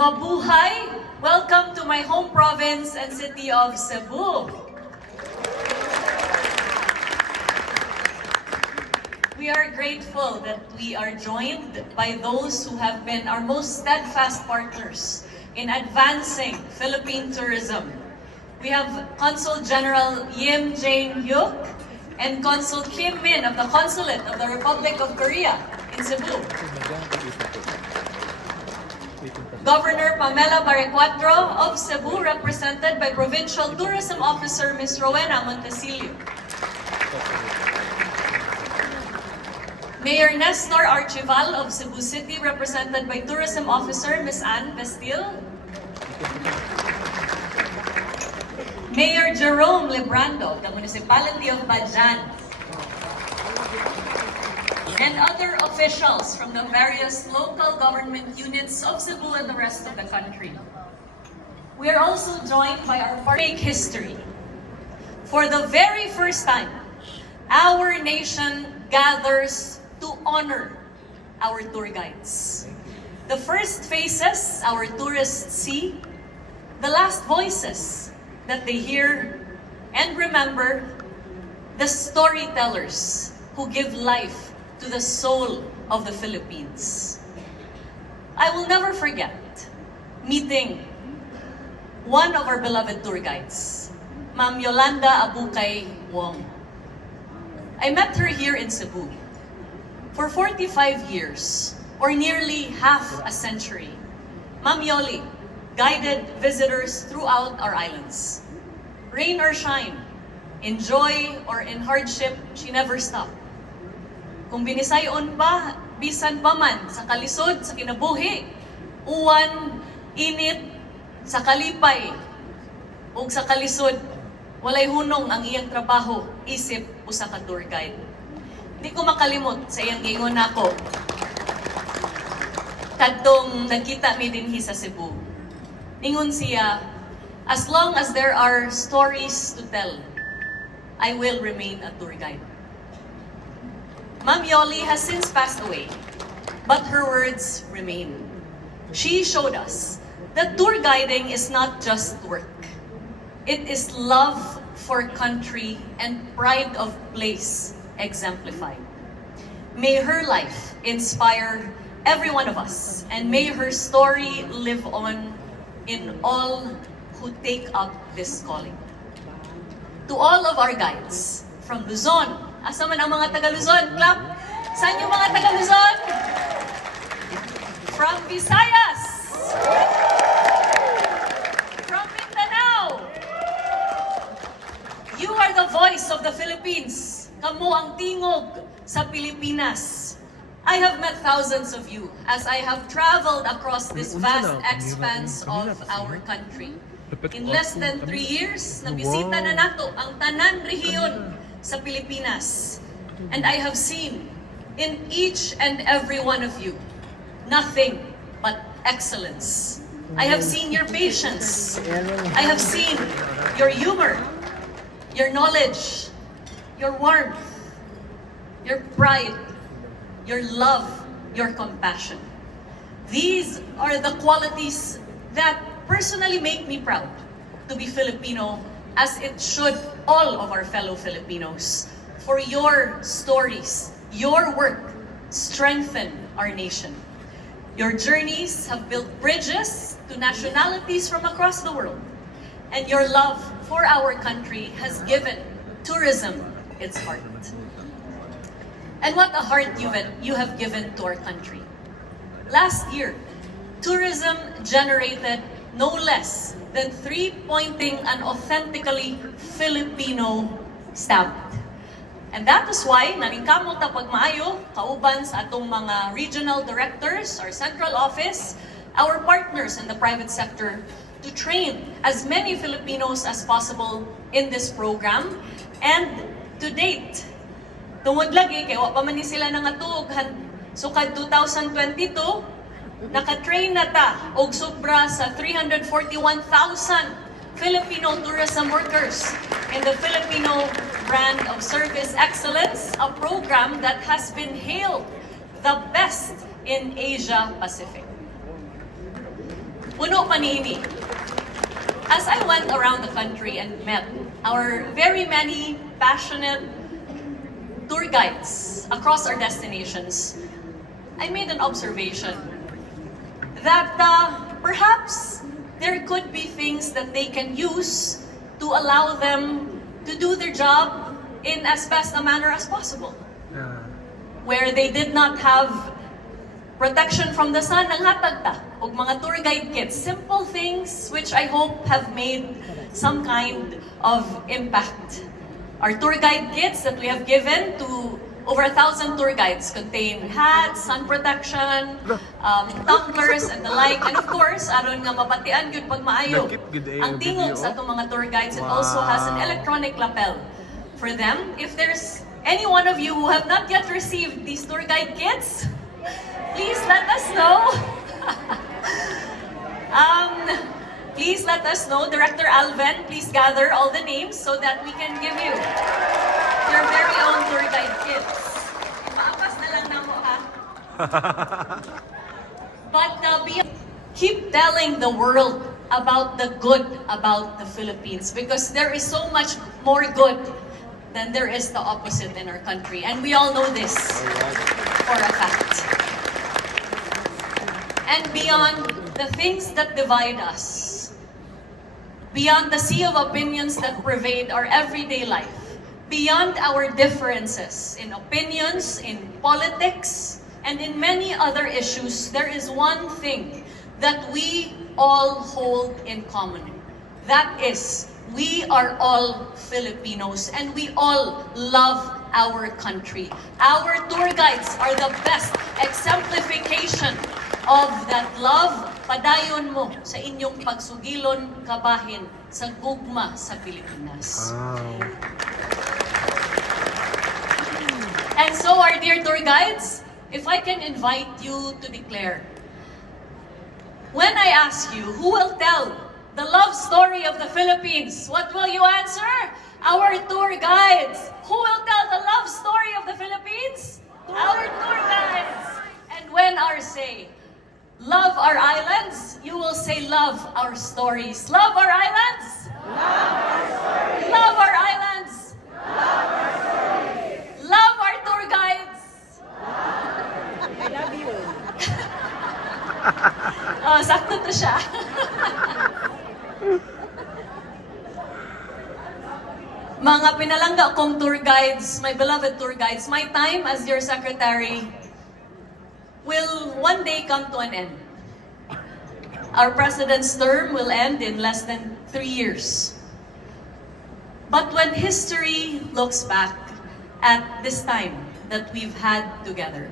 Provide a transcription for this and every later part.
Mabuhay! Welcome to my home province and city of Cebu. We are grateful that we are joined by those who have been our most steadfast partners in advancing Philippine tourism. We have Consul General Yim Jane Hyuk and Consul Kim Min of the Consulate of the Republic of Korea in Cebu. Governor Pamela Barrecuatro of Cebu, represented by Provincial Tourism Officer Ms. Rowena Montesilio. Mayor Nestor Archival of Cebu City, represented by Tourism Officer Ms. Ann Vestil. Mayor Jerome Lebrando of the Municipality of Bajan. And other officials from the various local government units of Cebu and the rest of the country. We are also joined by our fake history. For the very first time, our nation gathers to honor our tour guides. The first faces our tourists see, the last voices that they hear and remember, the storytellers who give life to the soul of the Philippines. I will never forget meeting one of our beloved tour guides, Ma'am Yolanda Abukay Wong. I met her here in Cebu. For 45 years, or nearly half a century, Ma'am Yoli guided visitors throughout our islands. Rain or shine, in joy or in hardship, she never stopped. Kung binisayon pa, bisan pa man, sa kalisod, sa kinabuhi, uwan, init, sa kalipay, o sa kalisod, walay hunong ang iyang trabaho, isip usa ka tour guide. Hindi ko makalimot sa iyang gingon ako. Kadtong nagkita mi dinhi sa Cebu. Ningon siya, as long as there are stories to tell, I will remain a tour guide. Ma'am Yoli has since passed away, but her words remain. She showed us that tour guiding is not just work. It is love for country and pride of place exemplified. May her life inspire every one of us, and may her story live on in all who take up this calling. To all of our guides, from Luzon, asa man ang mga taga-Luzon? Clap! Saan yung mga taga-Luzon? From Visayas! From Mindanao! You are the voice of the Philippines. Kamu ang tingog sa Pilipinas. I have met thousands of you as I have traveled across this vast expanse of our country. In less than 3 years, nabisita na nato ang tanan rehiyon sa Pilipinas. And I have seen in each and every one of you nothing but excellence. I have seen your patience. I have seen your humor, your knowledge, your warmth, your pride, your love, your compassion. These are the qualities that personally make me proud to be Filipino, as it should all of our fellow Filipinos. For your stories, your work, strengthen our nation. Your journeys have built bridges to nationalities from across the world. And your love for our country has given tourism its heart. And what a heart you have given to our country. Last year, tourism generated no less than 3 pointing an authentically Filipino stamp. And that is why naningkamot ta pagmaayo kauban sa atong mga regional directors, our central office, our partners in the private sector to train as many Filipinos as possible in this program. And to date, tungod lagi kay wa pa man ni sila nangatug sukad 2022, naka-train na ta og sobra sa 341,000 Filipino tourism workers in the Filipino Brand of Service Excellence, a program that has been hailed the best in Asia Pacific. Puno panini. As I went around the country and met our very many passionate tour guides across our destinations, I made an observation that perhaps there could be things that they can use to allow them to do their job in as best a manner as possible. Where they did not have protection from the sun, ang hatag ta, ug mga tour guide kits. Simple things which I hope have made some kind of impact. Our tour guide kits that we have given to over 1,000 tour guides contain hats, sun protection, tumblers, and the like. And of course, aron nga mabatian yun pag maayo. Ang tingog sa itong mga tour guides, it also has an electronic lapel for them. If there's any one of you who have not yet received these tour guide kits, please let us know. Please let us know. Director Alvin, please gather all the names so that we can give you your very own tour guide kits. Ipaapas na lang na mo, ha? But keep telling the world about the good about the Philippines, because there is so much more good than there is the opposite in our country. And we all know this for a fact. And beyond the things that divide us, beyond the sea of opinions that pervade our everyday life, beyond our differences in opinions, in politics, and in many other issues, there is one thing that we all hold in common. That is, we are all Filipinos and we all love our country. Our tour guides are the best exemplification of that love. Padayon mo sa inyong pagsugilon kabahin sa gugma sa Pilipinas. And so, our dear tour guides, if I can invite you to declare, when I ask you, who will tell the love story of the Philippines, what will you answer? Our tour guides. Who will tell the love story of the Philippines? Our tour guides. And when I say, love our islands, you will say love our stories. Love our islands? Love our stories. Love our islands? Love our stories. Love our tour guides? I love you. Oh, sakto to siya. Mga pinalangga kong tour guides, my beloved tour guides, my time as your secretary will one day come to an end. Our president's term will end in less than 3 years. But when history looks back at this time that we've had together,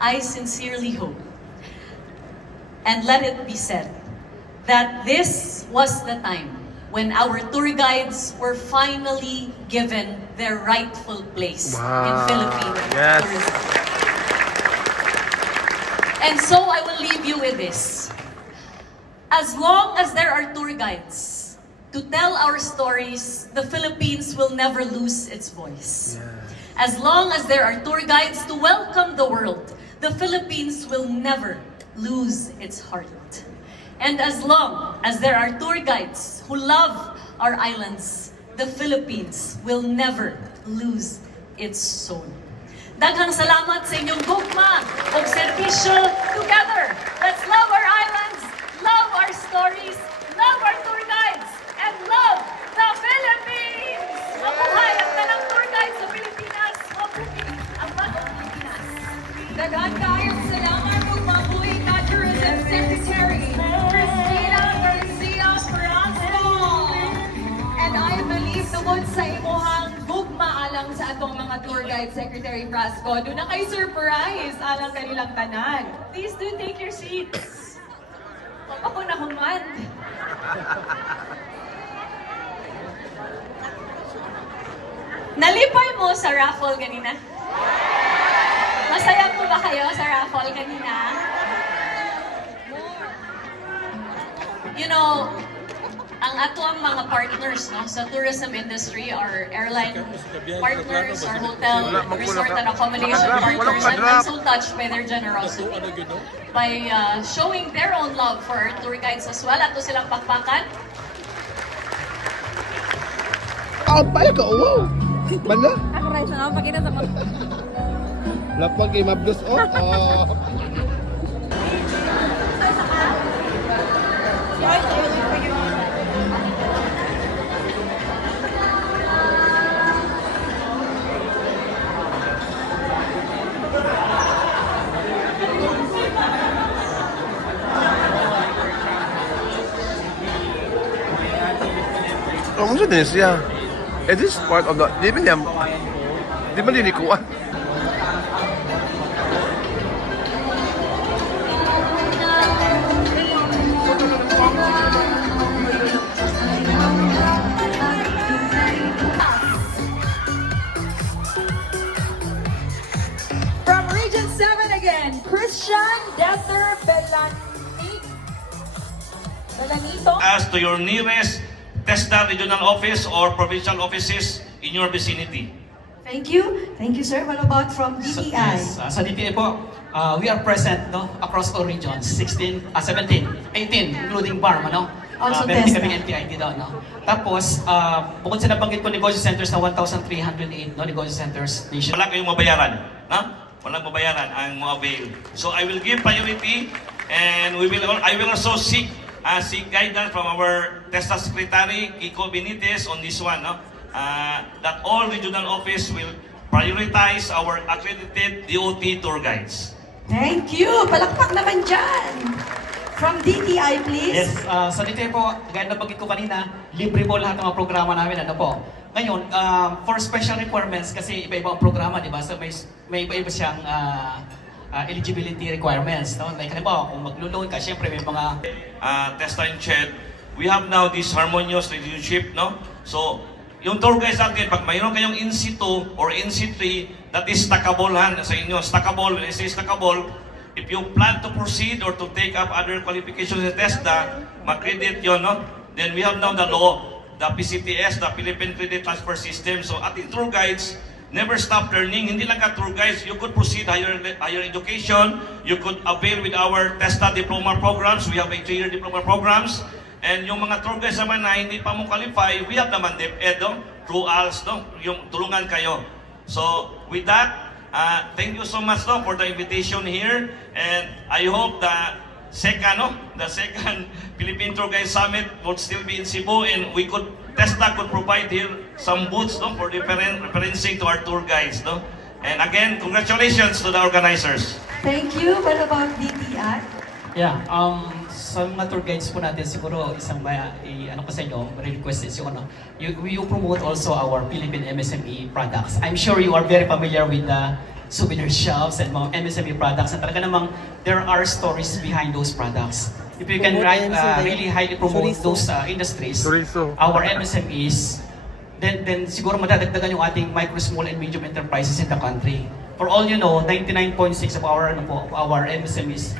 I sincerely hope, and let it be said, that this was the time when our tour guides were finally given their rightful place in Philippine tourism. And so I will leave you with this. As long as there are tour guides to tell our stories, the Philippines will never lose its voice. As long as there are tour guides to welcome the world, the Philippines will never lose its heart. And as long as there are tour guides who love our islands, the Philippines will never lose its soul. Daghang salamat sa inyong gugma ug serbisyo together. Let's love our islands, love our stories, love our tour guides, and love the Philippines! Mabuhay ang tanang tour guides sa Pilipinas! Mabuhay ang bagong Pilipinas! Daghang kaayong salamat ug mabuhay ka Tourism Secretary Cristina Garcia Carrasco. And I believe tungod sa imuhang gugma alang sa atong mga tour guide Secretary Frasco, doon na kay surprise alang kanilang tanan. Please do take your seats. Huwag ako nahuman. Nalipay mo sa raffle kanina? Masaya po ba kayo sa raffle kanina? You know, ang ato ang mga partners no sa tourism industry, our airline partners, our hotel, resort and accommodation partners, I'm so touched by their generosity, by showing their own love for our tour guides as well. Ato silang pakpakan. Pala ka, wow! Bala? Ako rin sa pakita sa mga. Lapag kay Mablos, oh! Oh, maksud din siya. Is this part of the... Di ba linikuan? From Region 7 again, Christian Desser Belanito. As to your nearest TESDA regional office or provincial offices in your vicinity. Thank you. Thank you, sir. What about from DTI? Yes, sa DTI po, we are present no across all regions, 17, 18, including BARM, ano? Also Meron din TESDA. kaming NTID daw, no? Tapos, bukod sa nabanggit po negosyo centers na 1,308 no, negosyo centers nation. Wala kayong mabayaran. No? Walang mabayaran ang mo-avail. So I will give priority and I will also seek guidance from our TESDA Secretary, Kiko Benitez, on this one. No? That all regional office will prioritize our accredited DOT tour guides. Thank you. Palakpak naman dyan. From DTI, please. Yes, sa DTI po, gaya na bagit ko kanina, libre po lahat ng mga programa namin, ano po. Ngayon, for special requirements, kasi iba-iba ang programa, di ba? So may iba-iba siyang eligibility requirements, no? Like, halimbawa, kung maglo-loan ka, syempre may mga... TESDA and CHED, we have now this harmonious relationship, no? So, yung tour guides natin, pag mayroon kayong NC2 or NC3, that is stackable sa inyo. Stackable, when I say stackable, if you plan to proceed or to take up other qualifications in TESDA, mag-credit yun, no? Then we have now the law, the PCTS, the Philippine Credit Transfer System. So ating tour guides, never stop learning. Hindi lang ka tour guides, you could proceed higher education, you could avail with our TESDA diploma programs. We have a 3-year diploma programs. And yung mga tour guides naman na hindi pa mo qualify, we have naman DepEd, no? Through ALS, no? Yung tulungan kayo. So with that, thank you so much no, for the invitation here, and I hope the second Philippine Tour Guide Summit would still be in Cebu, and TESDA could provide here some booths no, for referencing to our tour guides. No? And again, congratulations to the organizers. Thank you. What about DTI? Yeah, sa mga tour guides po natin, siguro isang ano ko sa inyo, request is yung ano, you promote also our Philippine MSME products. I'm sure you are very familiar with the souvenir shops and mga MSME products, and talaga namang there are stories behind those products. If you can really highly promote those industries, our MSMEs, then siguro madadagdagan yung ating micro, small, and medium enterprises in the country. For all you know, 99.6 of our MSMEs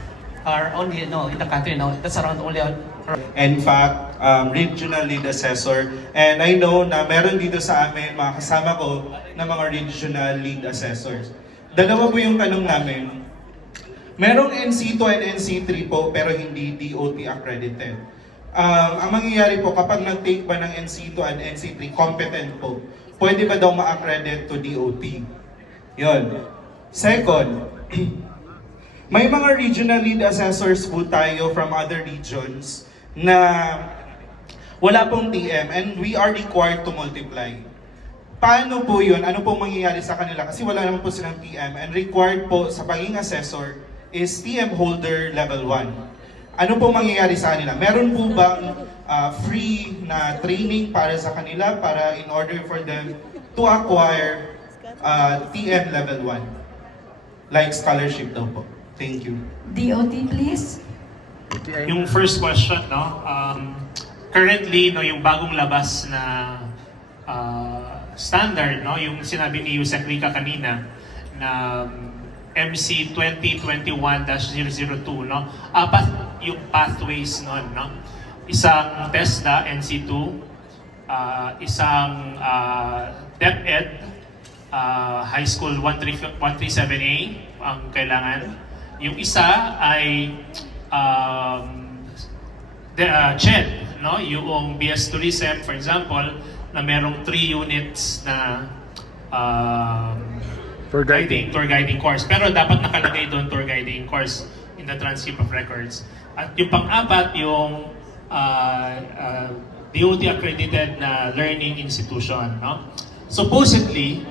are only in the country now. That's around only. In fact, regional lead assessor. And I know na meron dito sa amin, mga kasama ko, na mga regional lead assessors. Dalawa po yung tanong namin. Merong NC2 and NC3 po, pero hindi DOT accredited. Ang mangyayari po, kapag nag-take ba ng NC2 and NC3, competent po, pwede ba daw ma-accredit to DOT? Yun. Second, may mga regional lead assessors po tayo from other regions na wala pong TM and we are required to multiply. Paano po yun? Ano pong mangyayari sa kanila? Kasi wala naman po silang TM and required po sa pagiging assessor is TM holder level 1. Ano pong mangyayari sa kanila? Meron po bang free na training para sa kanila para in order for them to acquire TM level 1? Like scholarship daw po. Thank you. DOT, please. Yung first question, no? Currently, no, yung bagong labas na standard, no, yung sinabi ni Yusek Rica kanina na MC 2021-002, no? Yung pathways noon, no? isang TESDA NC2, isang DepEd High School 137A ang kailangan. Yung isa ay CHED, no? Yung BS Tourism, for example, na merong 3 units na Tour guiding. tour guiding course. Pero dapat nakalagay doon tour guiding course in the transcript of records. At yung pang-apat, yung DOT accredited na learning institution, no? Supposedly,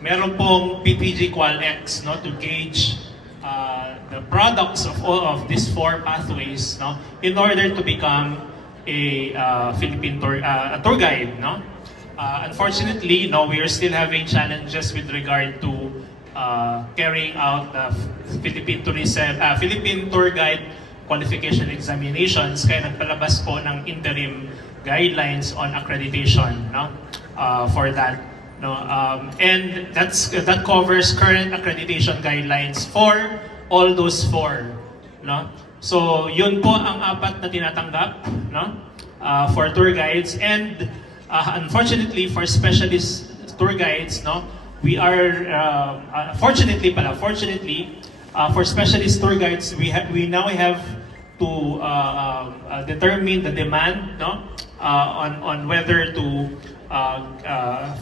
meron pong PTG QualX, no, to gauge the products of all of these 4 pathways, no, in order to become a Philippine tour guide, no. Unfortunately, no, we are still having challenges with regard to carrying out the Philippine tour guide qualification examinations, kaya nagpalabas po ng interim guidelines on accreditation, no, for that, no, and that covers current accreditation guidelines for all those 4, no. So yun po ang 4 na tinatanggap, no, for tour guides, and unfortunately for specialist tour guides, no, we are fortunately for specialist tour guides, we now have to determine the demand, no, on whether to,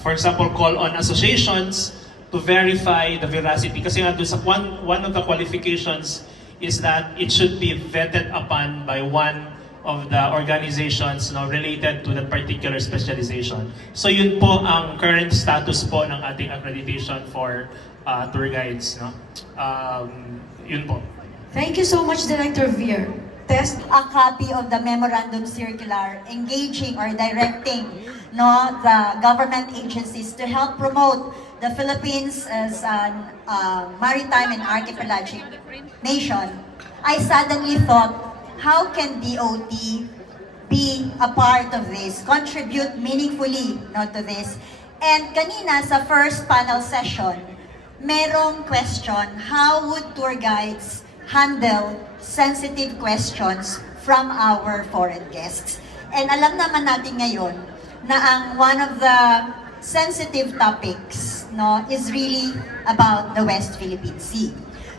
for example, call on associations to verify the veracity. Kasi nga doon sa one of the qualifications is that it should be vetted upon by one of the organizations, no, related to that particular specialization. So yun po ang current status po ng ating accreditation for tour guides, no. Yun po. Thank you so much, Director Veer. Test a copy of the memorandum circular engaging or directing, no, the government agencies to help promote the Philippines as an maritime and archipelagic nation. I suddenly thought, how can DOT be a part of this, contribute meaningfully, no, to this? And kanina sa first panel session, merong question, how would tour guides handle sensitive questions from our foreign guests? And alam naman natin ngayon na ang one of the sensitive topics, no, is really about the West Philippine Sea.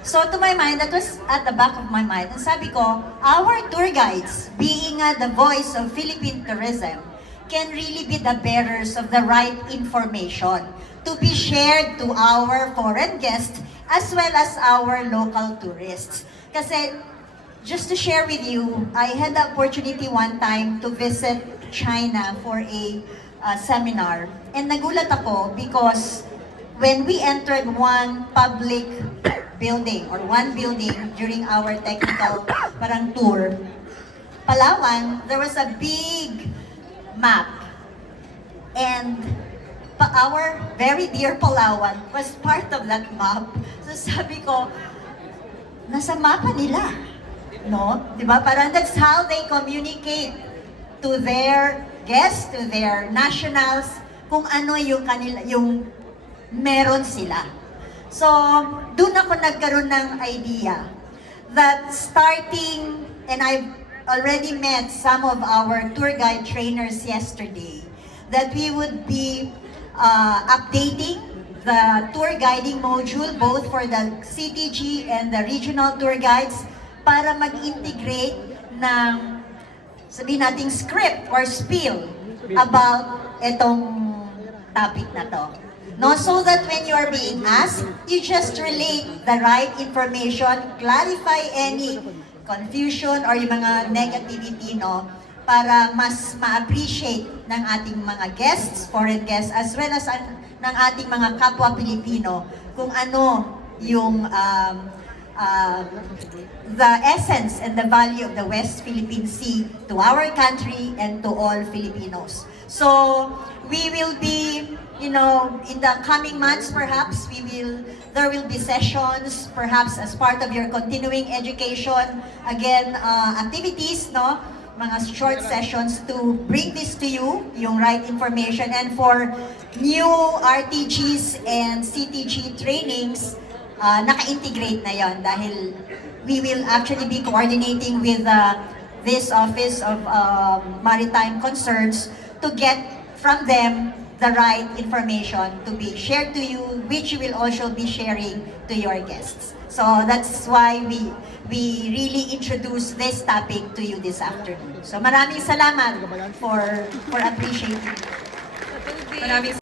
So to my mind, that was at the back of my mind. And sabi ko, our tour guides, being the voice of Philippine tourism, can really be the bearers of the right information to be shared to our foreign guests as well as our local tourists. Kasi, just to share with you, I had the opportunity one time to visit China for a seminar. And nagulat ako because when we entered one public building or one building during our technical parang tour, Palawan, there was a big map. And our very dear Palawan was part of that map. So sabi ko, nasa mapa nila, no? Diba? Parang that's how they communicate to their guests, to their nationals, kung ano yung kanila, yung meron sila. So, doon ako nagkaroon ng idea that starting, and I've already met some of our tour guide trainers yesterday, that we would be updating the tour guiding module both for the CTG and the regional tour guides para mag-integrate ng, sabihin nating script or spiel about itong topic na to. No, so that when you are being asked, you just relate the right information, clarify any confusion or yung mga negativity, no, para mas ma-appreciate ng ating mga guests, foreign guests, as well as ng ating mga kapwa Pilipino kung ano yung the essence and the value of the West Philippine Sea to our country and to all Filipinos. So we will be, you know, in the coming months perhaps there will be sessions perhaps as part of your continuing education, again, activities, no, mga short sessions to bring this to you, yung right information, and for new RTGs and CTG trainings, naka-integrate na yon dahil we will actually be coordinating with this Office of Maritime Concerns to get from them the right information to be shared to you, which you will also be sharing to your guests. So that's why we really introduce this topic to you this afternoon. So maraming salamat for appreciating. Maraming